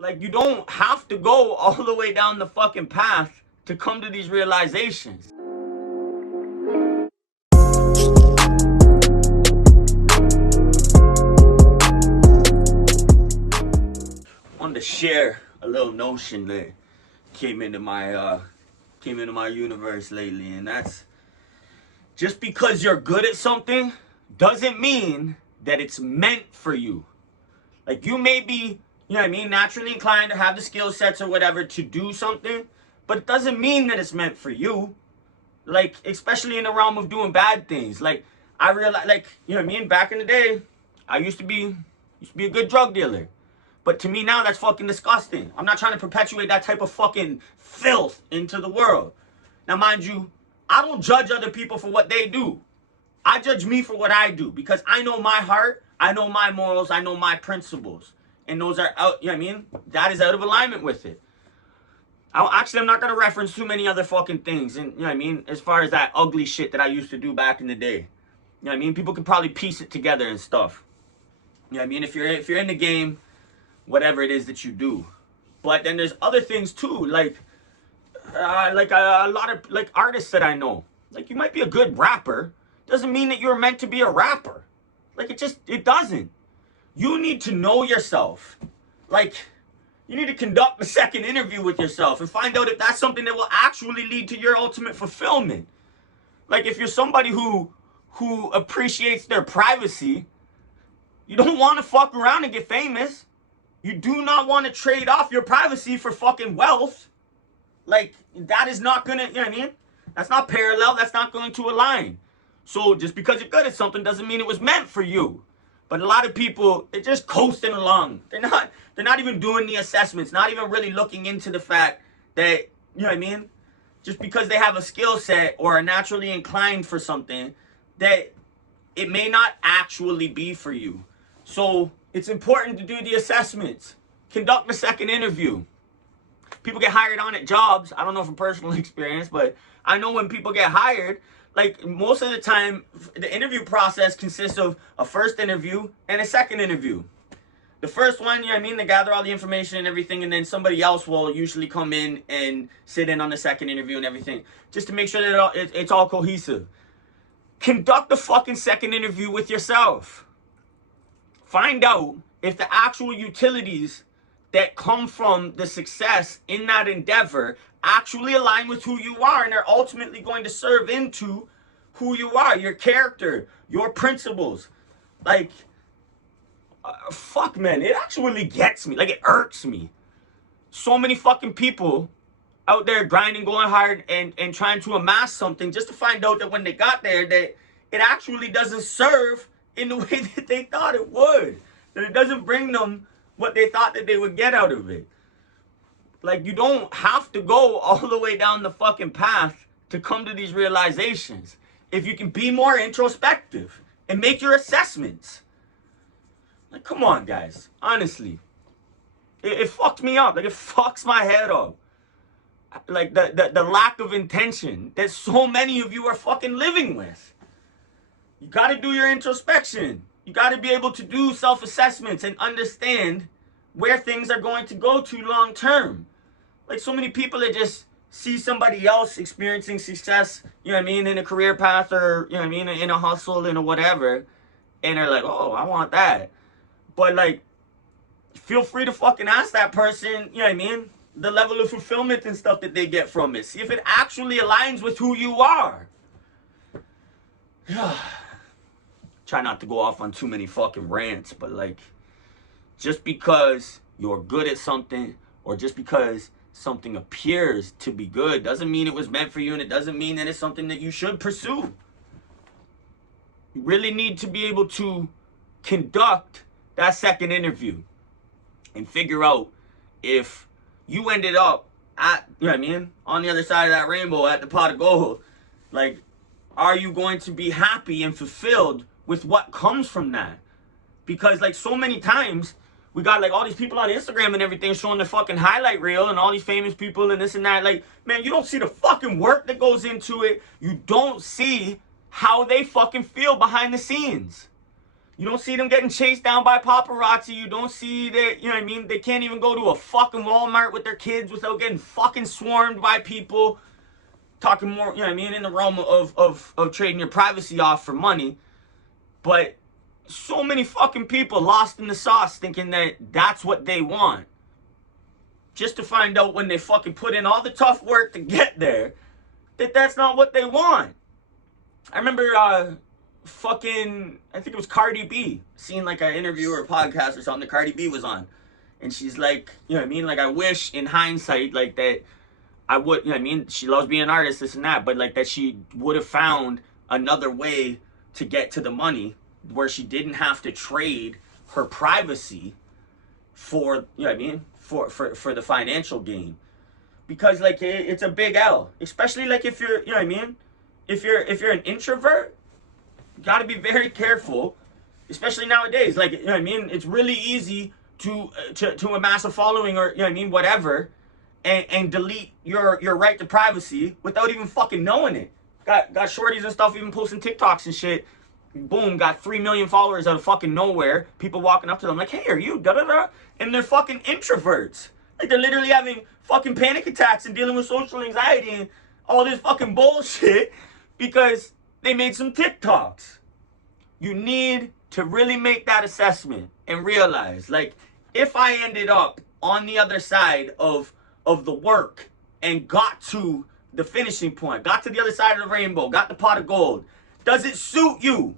Like, you don't have to go all the way down the fucking path to come to these realizations. I wanted to share a little notion that came into my universe lately, and that's just because you're good at something doesn't mean that it's meant for you. Like, you may be, you know what I mean, naturally inclined to have the skill sets or whatever to do something, but it doesn't mean that it's meant for you. Like, especially in the realm of doing bad things. Like, I realize, like, you know what I mean, back in the day, I used to be a good drug dealer. But to me now, that's fucking disgusting. I'm not trying to perpetuate that type of fucking filth into the world. Now, mind you, I don't judge other people for what they do. I judge me for what I do, because I know my heart, I know my morals, I know my principles. And those are out, you know what I mean? That is out of alignment with it. I'm not going to reference too many other fucking things. And, you know what I mean? As far as that ugly shit that I used to do back in the day. You know what I mean? People can probably piece it together and stuff. You know what I mean? If you're in the game, whatever it is that you do. But then there's other things too. Like a lot of like artists that I know. Like, you might be a good rapper. Doesn't mean that you're meant to be a rapper. Like, it doesn't. You need to know yourself. Like, you need to conduct a second interview with yourself and find out if that's something that will actually lead to your ultimate fulfillment. Like, if you're somebody who appreciates their privacy, you don't want to fuck around and get famous. You do not want to trade off your privacy for fucking wealth. Like, that is not gonna, you know what I mean? That's not parallel. That's not going to align. So just because you're good at something doesn't mean it was meant for you. But a lot of people, they're just coasting along. They're not even doing the assessments, not even really looking into the fact that, you know what I mean? Just because they have a skill set or are naturally inclined for something, that it may not actually be for you. So it's important to do the assessments. Conduct a second interview. People get hired on at jobs. I don't know from personal experience, but I know when people get hired, like, most of the time, the interview process consists of a first interview and a second interview. The first one, you know what I mean, they gather all the information and everything, and then somebody else will usually come in and sit in on the second interview and everything, just to make sure that it's all cohesive. Conduct the fucking second interview with yourself. Find out if the actual utilities that come from the success in that endeavor actually align with who you are, and are ultimately going to serve into who you are, your character, your principles. Like, fuck, man, it actually gets me. Like, it irks me. So many fucking people out there grinding, going hard, and trying to amass something, just to find out that when they got there, that it actually doesn't serve in the way that they thought it would. That it doesn't bring them what they thought that they would get out of it. Like, you don't have to go all the way down the fucking path to come to these realizations. If you can be more introspective and make your assessments. Like, come on, guys. Honestly. It fucked me up. Like, it fucks my head up. Like, the lack of intention that so many of you are fucking living with. You gotta do your introspection. You gotta be able to do self-assessments and understand where things are going to go to long term. Like, so many people that just see somebody else experiencing success, you know what I mean, in a career path, or, you know what I mean, in a hustle, in a whatever, and they're like, oh, I want that. But, like, feel free to fucking ask that person, you know what I mean, the level of fulfillment and stuff that they get from it. See if it actually aligns with who you are. Try not to go off on too many fucking rants, but, like, just because you're good at something, or just because something appears to be good, doesn't mean it was meant for you, and it doesn't mean that it's something that you should pursue. You really need to be able to conduct that second interview and figure out if you ended up at, you know what I mean, on the other side of that rainbow at the pot of gold. Like, are you going to be happy and fulfilled with what comes from that? Because, like, so many times we got, like, all these people on Instagram and everything showing their fucking highlight reel, and all these famous people and this and that. Like, man, you don't see the fucking work that goes into it. You don't see how they fucking feel behind the scenes. You don't see them getting chased down by paparazzi. You don't see that, you know what I mean? They can't even go to a fucking Walmart with their kids without getting fucking swarmed by people. Talking more, you know what I mean, in the realm of trading your privacy off for money. But so many fucking people lost in the sauce thinking that that's what they want. Just to find out when they fucking put in all the tough work to get there, that that's not what they want. I remember I think it was Cardi B, seeing like an interview or a podcast or something that Cardi B was on. And she's like, you know what I mean? Like, I wish in hindsight, like, that I would, you know what I mean? She loves being an artist, this and that, but like that she would have found another way to get to the money where she didn't have to trade her privacy for, you know what I mean? For the financial gain. Because like it's a big L, especially like if you're, you know what I mean? If you're an introvert, you got to be very careful, especially nowadays. Like, you know what I mean? It's really easy to amass a following or, you know what I mean, whatever, and delete your right to privacy without even fucking knowing it. Got shorties and stuff even posting TikToks and shit. Boom, got 3 million followers out of fucking nowhere. People walking up to them like, hey, are you da-da-da? And they're fucking introverts. Like, they're literally having fucking panic attacks and dealing with social anxiety and all this fucking bullshit because they made some TikToks. You need to really make that assessment and realize, like, if I ended up on the other side of the work and got to the finishing point, got to the other side of the rainbow, got the pot of gold, does it suit you?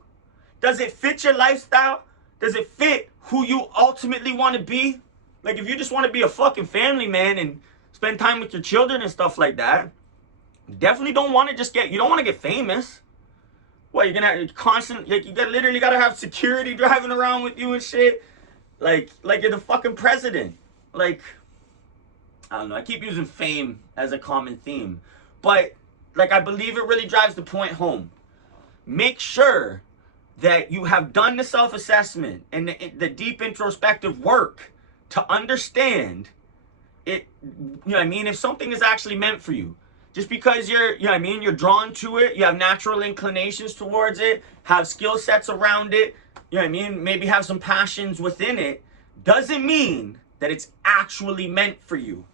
Does it fit your lifestyle? Does it fit who you ultimately want to be? Like, if you just want to be a fucking family man and spend time with your children and stuff like that, you definitely don't want to just you don't want to get famous. What, you're gonna have constant, like, you literally gotta have security driving around with you and shit? Like you're the fucking president. Like, I don't know, I keep using fame as a common theme. But, like, I believe it really drives the point home. Make sure that you have done the self-assessment and the deep introspective work to understand it, you know what I mean, if something is actually meant for you. Just because you're, you know what I mean, you're drawn to it, you have natural inclinations towards it, have skill sets around it, you know what I mean, maybe have some passions within it, doesn't mean that it's actually meant for you.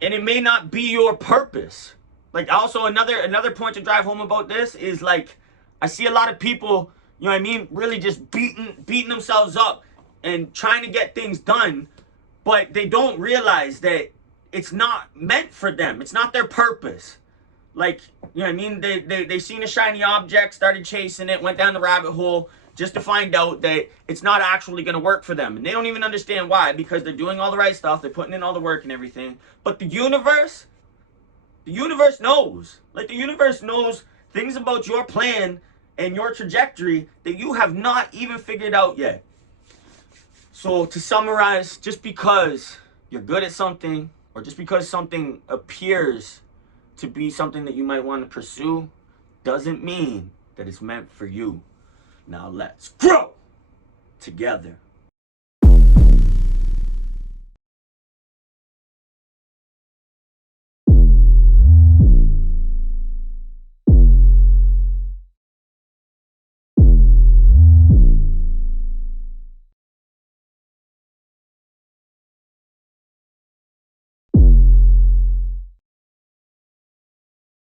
And it may not be your purpose. Like, also another point to drive home about this is, like, I see a lot of people, you know what I mean, really just beating themselves up and trying to get things done, but they don't realize that it's not meant for them. It's not their purpose. Like, you know what I mean, they seen a shiny object, started chasing it, went down the rabbit hole just to find out that it's not actually going to work for them. And they don't even understand why, because they're doing all the right stuff, they're putting in all the work and everything. But the universe knows. Like, the universe knows things about your plan and your trajectory that you have not even figured out yet. So to summarize, just because you're good at something, or just because something appears to be something that you might want to pursue, doesn't mean that it's meant for you. Now let's grow together.